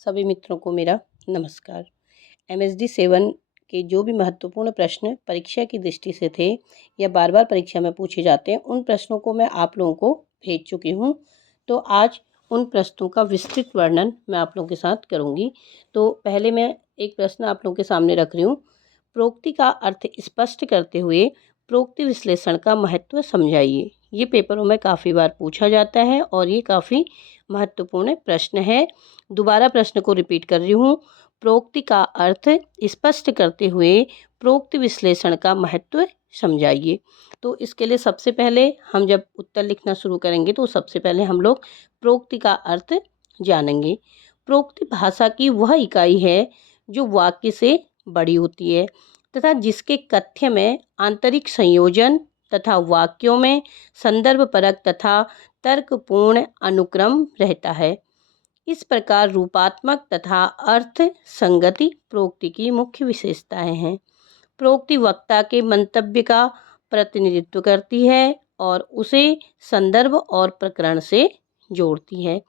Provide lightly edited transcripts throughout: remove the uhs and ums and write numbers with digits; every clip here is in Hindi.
सभी मित्रों को मेरा नमस्कार। MSD 7 के जो भी महत्वपूर्ण प्रश्न परीक्षा की दृष्टि से थे या बार बार परीक्षा में पूछे जाते हैं, उन प्रश्नों को मैं आप लोगों को भेज चुकी हूँ। तो आज उन प्रश्नों का विस्तृत वर्णन मैं आप लोगों के साथ करूँगी। तो पहले मैं एक प्रश्न आप लोगों के सामने रख रही हूँ। प्रोक्ति का अर्थ स्पष्ट करते हुए प्रोक्ति विश्लेषण का महत्व समझाइए। ये पेपरों में काफ़ी बार पूछा जाता है और ये काफ़ी महत्वपूर्ण प्रश्न है। दोबारा प्रश्न को रिपीट कर रही हूँ। प्रोक्ति का अर्थ स्पष्ट करते हुए प्रोक्ति विश्लेषण का महत्व समझाइए। तो इसके लिए सबसे पहले हम जब उत्तर लिखना शुरू करेंगे तो सबसे पहले हम लोग प्रोक्ति का अर्थ जानेंगे। प्रोक्ति भाषा की वह इकाई है जो वाक्य से बड़ी होती है तथा जिसके कथ्य में आंतरिक संयोजन तथा वाक्यों में संदर्भपरक तथा तर्कपूर्ण अनुक्रम रहता है। इस प्रकार रूपात्मक तथा अर्थ संगति प्रोक्ति की मुख्य विशेषताएं हैं। प्रोक्ति वक्ता के मंतव्य का प्रतिनिधित्व करती है और उसे संदर्भ और प्रकरण से जोड़ती है।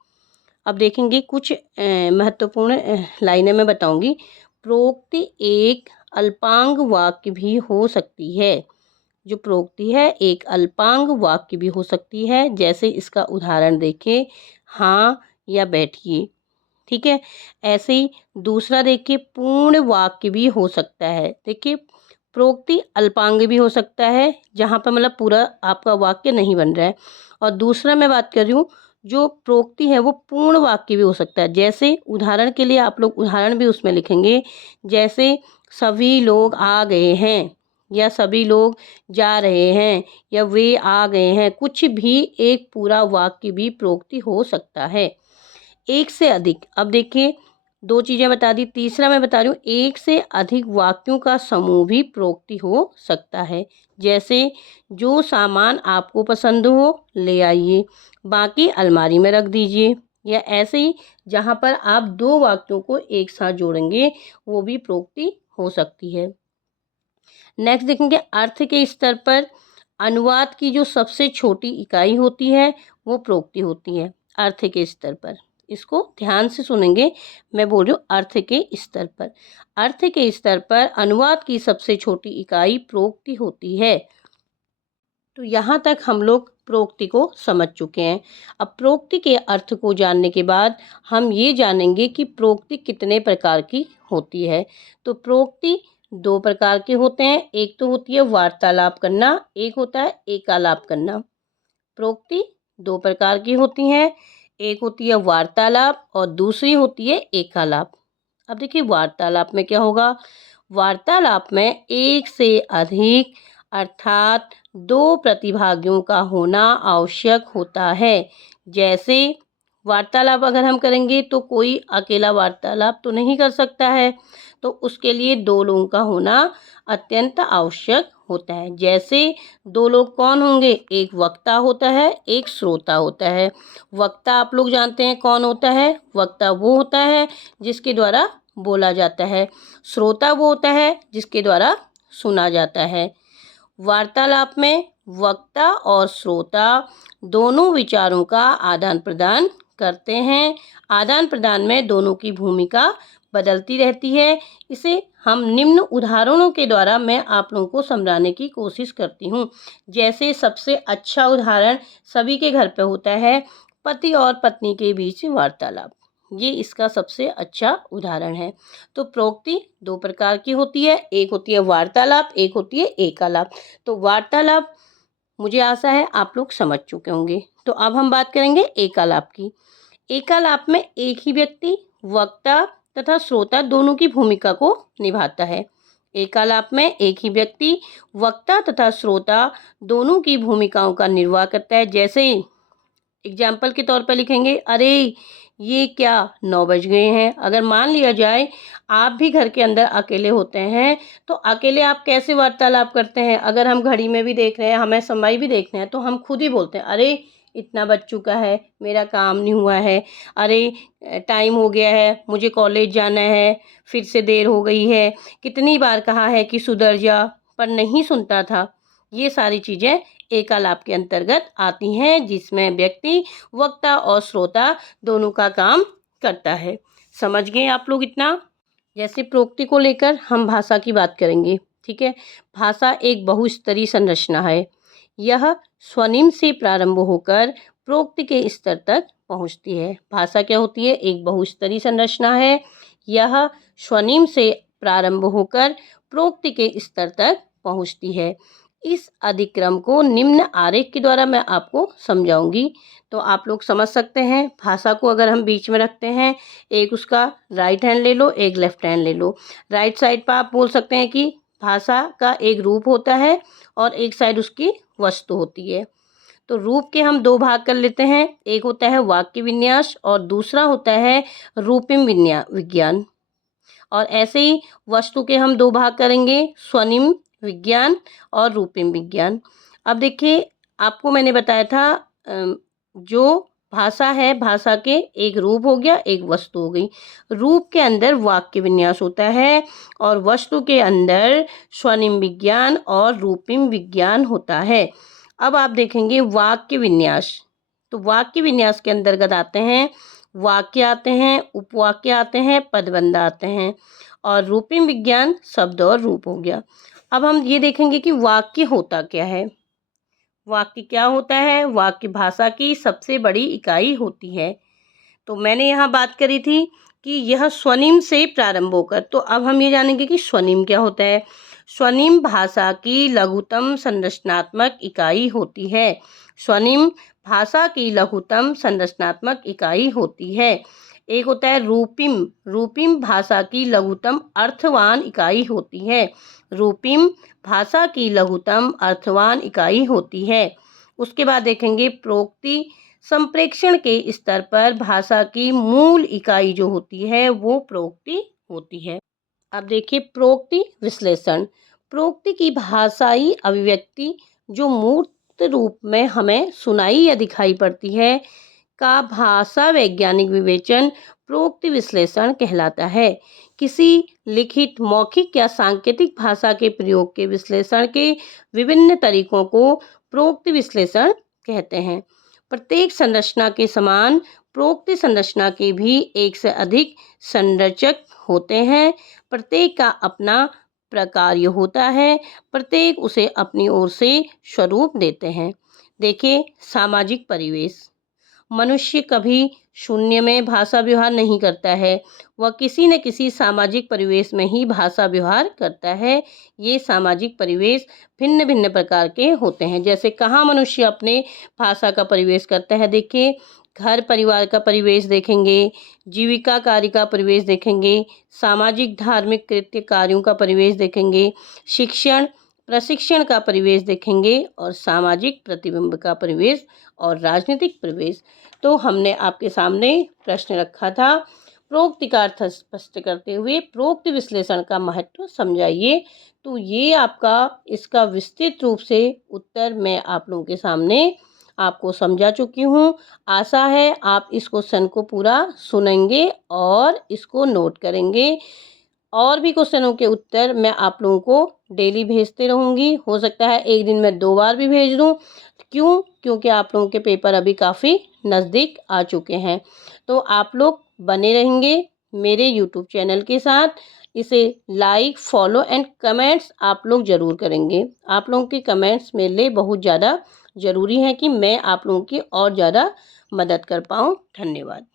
अब देखेंगे कुछ महत्वपूर्ण लाइनें मैं बताऊंगी। प्रोक्ति एक अल्पांग वाक्य भी हो सकती है। जो प्रोक्ति है एक अल्पांग वाक्य भी हो सकती है। जैसे इसका उदाहरण देखिए, हाँ या बैठिए। ठीक है। ऐसे ही दूसरा देखिए, पूर्ण वाक्य भी हो सकता है। देखिए, प्रोक्ति अल्पांग भी हो सकता है जहाँ पर मतलब पूरा आपका वाक्य नहीं बन रहा है। और दूसरा मैं बात कर रही हूँ, जो प्रोक्ति है वो पूर्ण वाक्य भी हो सकता है। जैसे उदाहरण के लिए आप लोग उदाहरण भी उसमें लिखेंगे, जैसे सभी लोग आ गए हैं या सभी लोग जा रहे हैं या वे आ गए हैं। कुछ भी एक पूरा वाक्य भी प्रोक्ति हो सकता है। एक से अधिक, अब देखिए दो चीज़ें बता दी, तीसरा मैं बता रही हूँ, एक से अधिक वाक्यों का समूह भी प्रोक्ति हो सकता है। जैसे जो सामान आपको पसंद हो ले आइए, बाकी अलमारी में रख दीजिए। या ऐसे ही जहाँ पर आप दो वाक्यों को एक साथ जोड़ेंगे वो भी प्रोक्ति हो सकती है। नेक्स्ट देखेंगे, अर्थ के स्तर पर अनुवाद की जो सबसे छोटी इकाई होती है वो प्रोक्ति होती है। अर्थ के स्तर पर, इसको ध्यान से सुनेंगे, मैं बोल रही हूँ अर्थ के स्तर पर। अर्थ के स्तर पर अनुवाद की सबसे छोटी इकाई प्रोक्ति होती है। तो यहाँ तक हम लोग प्रोक्ति को समझ चुके हैं। अब प्रोक्ति के अर्थ को जानने के बाद हम ये जानेंगे कि प्रोक्ति कितने प्रकार की होती है। तो प्रोक्ति दो प्रकार के होते हैं। एक तो होती है वार्तालाप करना, एक होता है एकालाप करना। प्रोक्ति दो प्रकार की होती हैं, एक होती है वार्तालाप और दूसरी होती है एकालाप। अब देखिए वार्तालाप में क्या होगा। वार्तालाप में एक से अधिक अर्थात दो प्रतिभागियों का होना आवश्यक होता है। जैसे वार्तालाप अगर हम करेंगे तो कोई अकेला वार्तालाप तो नहीं कर सकता है, तो उसके लिए दो लोगों का होना अत्यंत आवश्यक होता है। जैसे दो लोग कौन होंगे, एक वक्ता होता है, एक श्रोता होता है। वक्ता आप लोग जानते हैं कौन होता है। वक्ता वो होता है जिसके द्वारा बोला जाता है। श्रोता वो होता है जिसके द्वारा सुना जाता है। वार्तालाप में वक्ता और श्रोता दोनों विचारों का आदान प्रदान करते हैं। आदान प्रदान में दोनों की भूमिका बदलती रहती है। इसे हम निम्न उदाहरणों के द्वारा मैं आप लोगों को समझाने की कोशिश करती हूँ। जैसे सबसे अच्छा उदाहरण सभी के घर पे होता है, पति और पत्नी के बीच वार्तालाप। ये इसका सबसे अच्छा उदाहरण है। तो प्रोक्ति दो प्रकार की होती है, एक होती है वार्तालाप, एक होती है एकालाप। तो वार्तालाप मुझे आशा है आप लोग समझ चुके होंगे। तो अब हम बात करेंगे एकालाप की। एकालाप में एक ही व्यक्ति वक्ता तथा श्रोता दोनों की भूमिका को निभाता है। एकालाप में एक ही व्यक्ति वक्ता तथा श्रोता दोनों की भूमिकाओं का निर्वाह करता है। जैसे एग्जाम्पल के तौर पर लिखेंगे, अरे ये क्या 9 बज गए हैं। अगर मान लिया जाए आप भी घर के अंदर अकेले होते हैं तो अकेले आप कैसे वार्तालाप करते हैं। अगर हम घड़ी में भी देख रहे हैं, हमें समय भी देखना है, तो हम खुद ही बोलते हैं, अरे इतना बज चुका है, मेरा काम नहीं हुआ है, अरे टाइम हो गया है, मुझे कॉलेज जाना है, फिर से देर हो गई है, कितनी बार कहा है कि सुधर जा, पर नहीं सुनता था। ये सारी चीज़ें एकालाप के अंतर्गत आती हैं, जिसमें व्यक्ति वक्ता और श्रोता दोनों का काम करता है। समझ गए आप लोग इतना? जैसे प्रोक्ति को लेकर हम भाषा की बात करेंगे, ठीक है। भाषा एक बहुस्तरीय संरचना है। यह स्वनिम से प्रारंभ होकर प्रोक्ति के स्तर तक पहुंचती है। भाषा क्या होती है? एक बहुस्तरीय संरचना है। यह स्वनिम से प्रारंभ होकर प्रोक्ति के स्तर तक पहुंचती है। इस अधिक्रम को निम्न आरेख के द्वारा मैं आपको समझाऊंगी, तो आप लोग समझ सकते हैं। भाषा को अगर हम बीच में रखते हैं, एक उसका राइट हैंड ले लो, एक लेफ्ट हैंड ले लो। राइट साइड पर आप बोल सकते हैं कि भाषा का एक रूप होता है और एक साइड उसकी वस्तु होती है। तो रूप के हम दो भाग कर लेते हैं, एक होता है वाक्य विन्यास और दूसरा होता है रूपिम विज्ञान। और ऐसे ही वस्तु के हम दो भाग करेंगे, स्वनिम विज्ञान और रूपिम विज्ञान। अब देखिए, आपको मैंने बताया था जो भाषा है, भाषा के एक रूप हो गया, एक वस्तु हो गई। रूप के अंदर वाक्य विन्यास होता है और वस्तु के अंदर स्वनिम विज्ञान और रूपिम विज्ञान होता है। अब आप देखेंगे वाक्य विन्यास, तो वाक्य विन्यास के अंतर्गत आते हैं वाक्य आते हैं, उपवाक्य आते हैं, पदबंध आते हैं, और रूपिम विज्ञान शब्द और रूप हो गया। अब हम ये देखेंगे कि वाक्य होता क्या है। वाक्य क्या होता है? वाक्य भाषा की सबसे बड़ी इकाई होती है। तो मैंने यहाँ बात करी थी कि यह स्वनिम से प्रारंभ होकर, तो अब हम ये जानेंगे कि स्वनिम क्या होता है। स्वनिम भाषा की लघुतम संरचनात्मक इकाई होती है। स्वनिम भाषा की लघुतम संरचनात्मक इकाई होती है। एक होता है रूपिम। रूपिम भाषा की लघुतम अर्थवान इकाई होती है। रूपिम भाषा की लघुतम अर्थवान इकाई होती है। उसके बाद देखेंगे प्रोक्ति। संप्रेक्षण के स्तर पर भाषा की मूल इकाई जो होती है वो प्रोक्ति होती है। अब देखिए प्रोक्ति विश्लेषण। प्रोक्ति की भाषाई अभिव्यक्ति जो मूर्त रूप में हमें सुनाई या दिखाई पड़ती है का भाषा वैज्ञानिक विवेचन प्रोक्ति विश्लेषण कहलाता है। किसी लिखित, मौखिक या सांकेतिक भाषा के प्रयोग के विश्लेषण के विभिन्न तरीकों को प्रोक्ति विश्लेषण कहते हैं। प्रत्येक संरचना के समान प्रोक्ति संरचना के भी एक से अधिक संरचक होते हैं। प्रत्येक का अपना प्रकार्य होता है, प्रत्येक उसे अपनी ओर से स्वरूप देते हैं। देखिए सामाजिक परिवेश। मनुष्य कभी शून्य में भाषा व्यवहार नहीं करता है, वह किसी न किसी सामाजिक परिवेश में ही भाषा व्यवहार करता है। ये सामाजिक परिवेश भिन्न भिन्न प्रकार के होते हैं। जैसे कहाँ मनुष्य अपने भाषा का परिवेश करता है, देखिए घर परिवार का परिवेश देखेंगे, जीविका कार्य का परिवेश देखेंगे, सामाजिक धार्मिक कृत्य कार्यों का परिवेश देखेंगे, शिक्षण प्रशिक्षण का परिवेश देखेंगे, और सामाजिक प्रतिबिंब का परिवेश और राजनीतिक परिवेश। तो हमने आपके सामने प्रश्न रखा था, प्रोक्ति का अर्थ स्पष्ट करते हुए प्रोक्ति विश्लेषण का महत्व समझाइए। तो ये आपका इसका विस्तृत रूप से उत्तर मैं आप लोगों के सामने आपको समझा चुकी हूँ। आशा है आप इस क्वेश्चन को पूरा सुनेंगे और इसको नोट करेंगे। और भी क्वेश्चनों के उत्तर मैं आप लोगों को डेली भेजते रहूँगी। हो सकता है एक दिन में 2 बार भी भेज दूँ। क्यों? क्योंकि आप लोगों के पेपर अभी काफ़ी नज़दीक आ चुके हैं। तो आप लोग बने रहेंगे मेरे यूट्यूब चैनल के साथ। इसे लाइक, फॉलो एंड कमेंट्स आप लोग ज़रूर करेंगे। आप लोगों के कमेंट्स मेरे लिए बहुत ज़्यादा ज़रूरी हैं कि मैं आप लोगों की और ज़्यादा मदद कर पाऊँ। धन्यवाद।